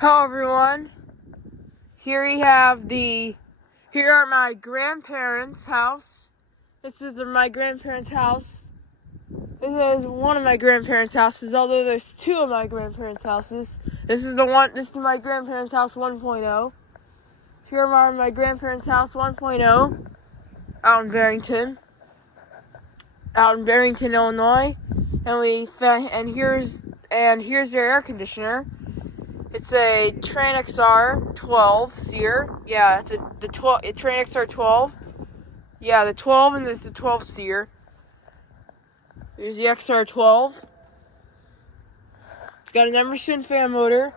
Hello everyone. Here are my grandparents' house. This is my grandparents' house. This is one of my grandparents' houses, although there's two of my grandparents' houses. This is my grandparents' house 1.0. Here are my grandparents' house 1.0 out in Barrington, Illinois. And here's their air conditioner. It's a Trane XR12 SEER. Yeah, it's a Trane XR12. Yeah, the 12 and this is the 12 SEER. There's the XR12. It's got an Emerson fan motor.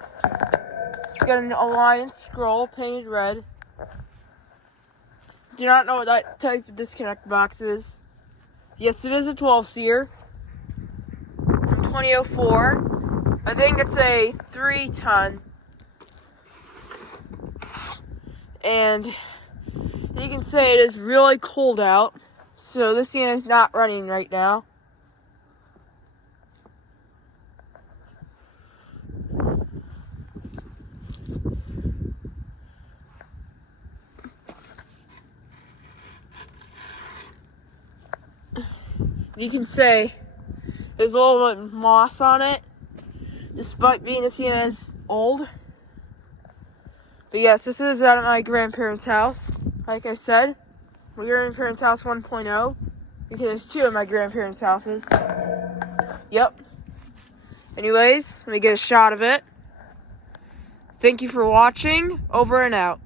It's got an Alliance scroll painted red. Do not know what that type of disconnect box is. Yes, it is a 12 SEER from 2004. I think it's a 3-ton. And you can say it is really cold out. So this unit is not running right now. You can say there's a little bit of moss on it, despite being this unit is old. But yes, this is out of my grandparents' house. Like I said, my grandparents' house 1.0, because there's two of my grandparents' houses. Yep. Anyways, let me get a shot of it. Thank you for watching. Over and out.